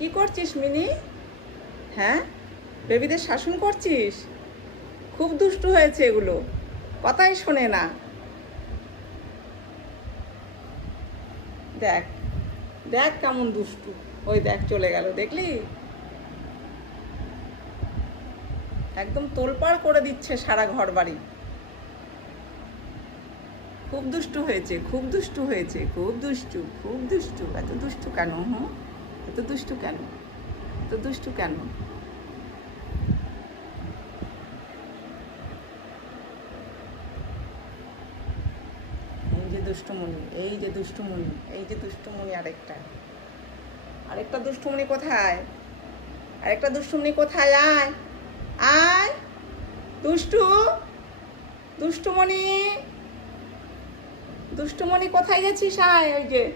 কি করছিস, মিনি? হ্যাঁ? বেবিদের শাসন করছিস? খুব দুষ্টু হয়েছে এগুলো। কথাই শোনে না। দেখ দেখ কেমন দুষ্টু। ওই দেখ, চলে গেল, দেখলি? একদম তোলপাড় করে দিচ্ছে সারা ঘর বাড়ি খুব দুষ্টু হয়েছে, খুব দুষ্টু হয়েছে, খুব দুষ্টু খুব দুষ্টু। এত দুষ্টু কেন, হুম? এত দুষ্টু কেন? এত দুষ্টু কেন? এই যে দুষ্টুমণি, এই যে দুষ্টুমণি, এই যে দুষ্টুমণি আরেকটা। আরেকটা দুষ্টুমণি কোথায়? আরেকটা দুষ্টুমণি কোথায়? আয় আয়। দুষ্টু, দুষ্টুমণি। দুষ্টুমণি কোথায় গেছিস? আয় ওই যে।